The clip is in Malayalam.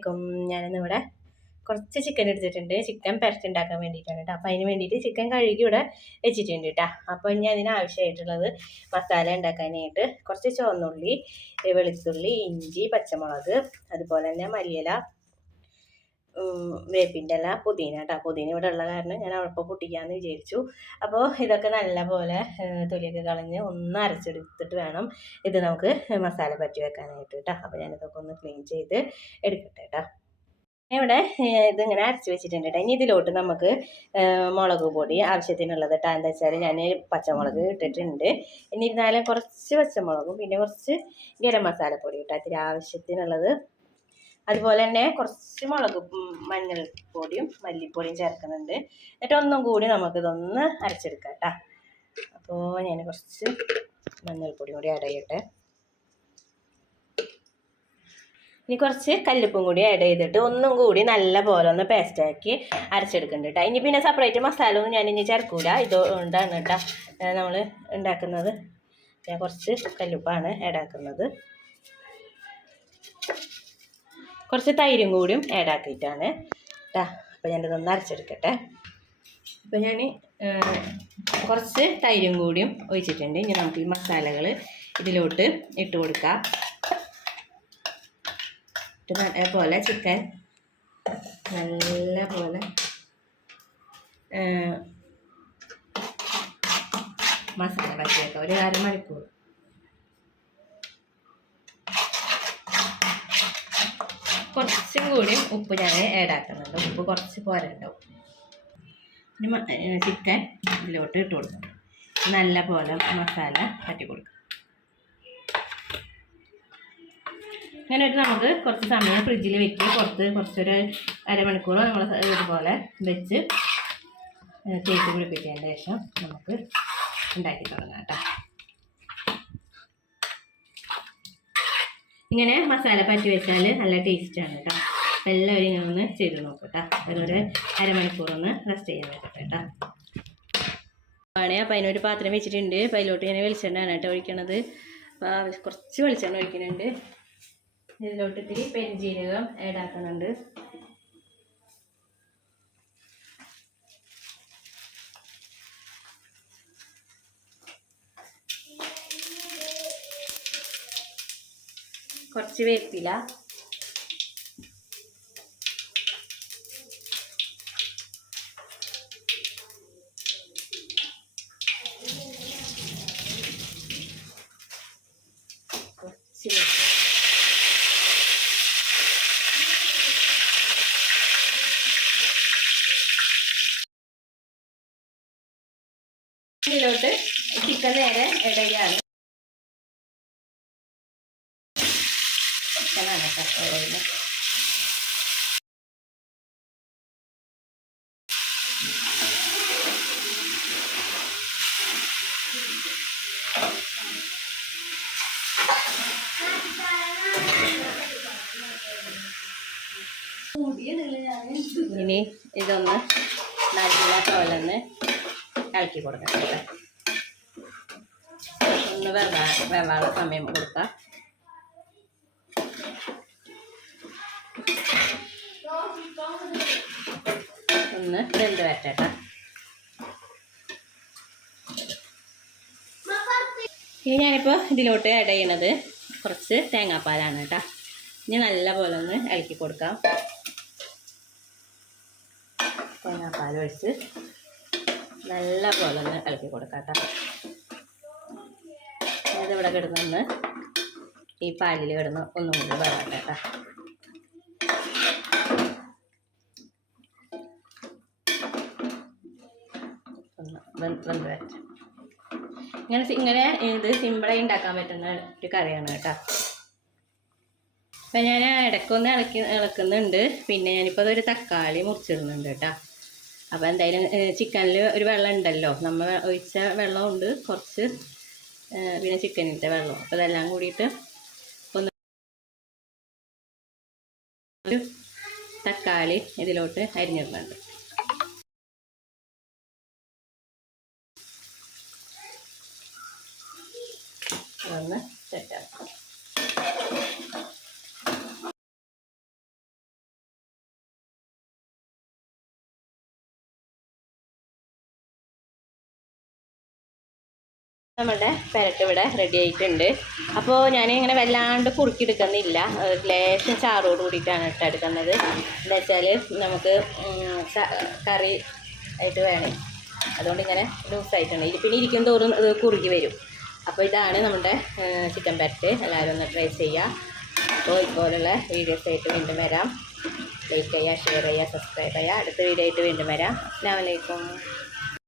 അസ്സലാമലൈക്കും ഞാനിന്നിവിടെ കുറച്ച് ചിക്കൻ എടുത്തിട്ടുണ്ട്. ചിക്കൻ പുരട്ടുണ്ടാക്കാൻ വേണ്ടിയിട്ടാണ് അപ്പോൾ അതിന് വേണ്ടിയിട്ട് ചിക്കൻ കഴുകി ഇവിടെ വെച്ചിട്ടുണ്ട് കേട്ടോ. അപ്പോൾ ഇനി അതിന് ആവശ്യമായിട്ടുള്ളത് മസാല ഉണ്ടാക്കാനായിട്ട് കുറച്ച് ചുവന്നുള്ളി വെളുത്തുള്ളി ഇഞ്ചി പച്ചമുളക് അതുപോലെ തന്നെ മല്ലിയില വേപ്പിന്റെ അല്ല പുതിന കേട്ടോ പുതിന ഇവിടെ ഉള്ള കാരണം ഞാൻ അവിടെ പൊട്ടിക്കാമെന്ന് വിചാരിച്ചു. അപ്പോൾ ഇതൊക്കെ നല്ലപോലെ തൊലിയൊക്കെ കളഞ്ഞ് ഒന്ന് അരച്ചെടുത്തിട്ട് വേണം ഇത് നമുക്ക് മസാല പറ്റി വെക്കാനായിട്ട് കേട്ടോ അപ്പോൾ ഞാനിതൊക്കെ ഒന്ന് ക്ലീൻ ചെയ്ത് എടുക്കട്ടെ കേട്ടോ ഇവിടെ ഇതിങ്ങനെ അരച്ച് വെച്ചിട്ടുണ്ട് കേട്ടോ ഇനി ഇതിലോട്ട് നമുക്ക് മുളക് പൊടി ആവശ്യത്തിനുള്ളത് കേട്ടോ എന്താ വെച്ചാൽ ഞാൻ പച്ചമുളക് ഇട്ടിട്ടുണ്ട്. എന്നിരുന്നാലും കുറച്ച് പച്ചമുളകും പിന്നെ കുറച്ച് ഗരം മസാലപ്പൊടി കേട്ടോ അതിൽ ആവശ്യത്തിനുള്ളത് അതുപോലെ തന്നെ കുറച്ച് മുളക് മഞ്ഞൾപ്പൊടിയും മല്ലിപ്പൊടിയും ചേർക്കുന്നുണ്ട്. എന്നിട്ട് ഒന്നും കൂടി നമുക്കിതൊന്ന് അരച്ചെടുക്കാം കേട്ടോ. അപ്പോൾ ഞാൻ കുറച്ച് മഞ്ഞൾപ്പൊടി കൂടി ആഡ് ചെയ്യട്ടെ. ഇനി കുറച്ച് കല്ലുപ്പും കൂടി ആഡ് ചെയ്തിട്ട് ഒന്നും കൂടി നല്ല പോലെ ഒന്ന് പേസ്റ്റാക്കി അരച്ചെടുക്കുന്നുണ്ട് കേട്ടോ. ഇനി പിന്നെ സെപ്പറേറ്റ് മസാല ഒന്നും ഞാൻ ഇനി ചേർക്കൂല. ഇതുകൊണ്ടാണ് കേട്ടോ നമ്മൾ ഉണ്ടാക്കുന്നത്. ഞാൻ കുറച്ച് കല്ലുപ്പാണ് ആഡ് ആക്കുന്നത്. കുറച്ച് തൈരും കൂടിയും ആഡ് ആക്കിയിട്ടാണ്. കേട്ടോ അപ്പോൾ ഞാനിതൊന്ന് അരച്ചെടുക്കട്ടെ. അപ്പോൾ ഞാൻ കുറച്ച് തൈരും കൂടിയും ഒഴിച്ചിട്ടുണ്ട്. ഇനി നമുക്ക് ഈ മസാലകൾ ഇതിലോട്ട് ഇട്ട് കൊടുക്കാം. അതേപോലെ ചിക്കൻ നല്ല പോലെ മസാല പറ്റിയേക്കാം ഒരു അരമണിക്കൂർ. കുറച്ചും കൂടി ഉപ്പ് ഞാൻ ആഡ് ആക്കുന്നുണ്ട്. ഉപ്പ് കുറച്ച് പോരണ്ടാവും ചിക്കൻ ഇതിലോട്ട് ഇട്ട് കൊടുക്കും. നല്ല പോലെ മസാല തട്ടി കൊടുക്കും. ഇങ്ങനെ ഒരു നമുക്ക് കുറച്ച് സമയം ഫ്രിഡ്ജിൽ വെക്കുക പുറത്ത് കുറച്ചൊരു അരമണിക്കൂറോ നമ്മൾ ഇതുപോലെ വെച്ച് തേച്ച് പിടിപ്പിച്ചതിന് ശേഷം നമുക്ക് ഉണ്ടാക്കി തുടങ്ങാം കേട്ടോ. ഇങ്ങനെ മസാല പറ്റി വെച്ചാൽ നല്ല ടേസ്റ്റാണ് കേട്ടോ എല്ലാവരും ഇങ്ങനെ ഒന്ന് ചെയ്ത് നോക്കട്ടോ അതിനൊരു അരമണിക്കൂർ ഒന്ന് റെസ്റ്റ് ചെയ്യാൻ പറ്റട്ടെ കേട്ടോ ആണ്. അപ്പം അതിനൊരു പാത്രം വെച്ചിട്ടുണ്ട്. അപ്പം അതിലോട്ട് ഇങ്ങനെ വെളിച്ചെണ്ണയാണ് കേട്ടോ ഒഴിക്കണത്. അപ്പോൾ കുറച്ച് വെളിച്ചെണ്ണ ഒഴിക്കുന്നുണ്ട്. ഇതിലോട്ട് ഇത്തിരി പെരുംജീരകം ആഡ് കുറച്ച് വേപ്പില. ഇതിലോട്ട് ചിക്കൻ നേരെ ഇടയാണ് ചിക്കനാണ് ഇനി ഇതൊന്ന് നല്ല തോലെന്ന് ഇളക്കി കൊടുക്കാം ഒന്ന് വെള്ള വെള്ള സമയം കൊടുക്കാം. ഒന്ന് വെന്ത് വരട്ടെ ഇനി ഞാനിപ്പോൾ ഇതിലോട്ട് ആഡ് ചെയ്യണത് കുറച്ച് തേങ്ങാപ്പാലാണ് കേട്ടോ. ഇനി നല്ലപോലെ ഒന്ന് ഇളക്കി കൊടുക്കാം. തേങ്ങാപ്പാൽ ഒഴിച്ച് നല്ലപോലെ ഒന്ന് ഇളക്കി കൊടുക്കാം കേട്ടോ. ഇതിവിടെ കിടന്നൊന്ന് ഈ പാലിൽ കിടന്ന് ഒന്നും കൂടി വേണം കേട്ടോ വെന്ത് വരട്ടെ. ഇങ്ങനെ ഇങ്ങനെ ഇത് സിമ്പിളായി ഉണ്ടാക്കാൻ പറ്റുന്ന ഒരു കറിയാണ് കേട്ടോ. അപ്പം ഞാൻ ഇടയ്ക്കൊന്ന് ഇളക്കി ഇളക്കുന്നുണ്ട്. പിന്നെ ഞാനിപ്പോൾ അതൊരു തക്കാളി മുറിച്ചിടുന്നുണ്ട് കേട്ടോ. അപ്പോൾ എന്തായാലും ചിക്കനിൽ ഒരു വെള്ളം ഉണ്ടല്ലോ. നമ്മൾ ഒഴിച്ച വെള്ളമുണ്ട്. കുറച്ച് പിന്നെ ചിക്കനിന്റെ വെള്ളം. അപ്പോൾ ഇതെല്ലാം കൂടിയിട്ട് ഒന്ന് തക്കാളി ഇതിലോട്ട് അരിഞ്ഞിടുന്നുണ്ട്. ഒന്ന് സെറ്റാക്കാം. നമ്മുടെ പെരട്ട് ഇവിടെ റെഡി ആയിട്ടുണ്ട്. അപ്പോൾ ഞാനിങ്ങനെ വല്ലാണ്ട് കുറുക്കിയെടുക്കുന്നില്ല. ലേശം ചാറോട് കൂടിയിട്ടാണ് ഇട്ട് എടുക്കുന്നത്. എന്താ വെച്ചാൽ നമുക്ക് കറി ആയിട്ട് വേണേ. അതുകൊണ്ട് ഇങ്ങനെ ലൂസായിട്ടുണ്ട്. പിന്നെ ഇരിക്കും തോറും ഇത് കുറുകി വരും. അപ്പോൾ ഇതാണ് നമ്മുടെ ചിക്കൻ പെരട്ട്. എല്ലാവരും ഒന്ന് ട്രൈ ചെയ്യുക. അപ്പോൾ ഇതുപോലുള്ള വീഡിയോസ് ആയിട്ട് വീണ്ടും വരാം. ലൈക്ക് ചെയ്യുക ഷെയർ ചെയ്യുക സബ്സ്ക്രൈബ് ചെയ്യുക. അടുത്ത വീഡിയോ ആയിട്ട് വീണ്ടും വരാം. അസ്സാം വലൈക്കും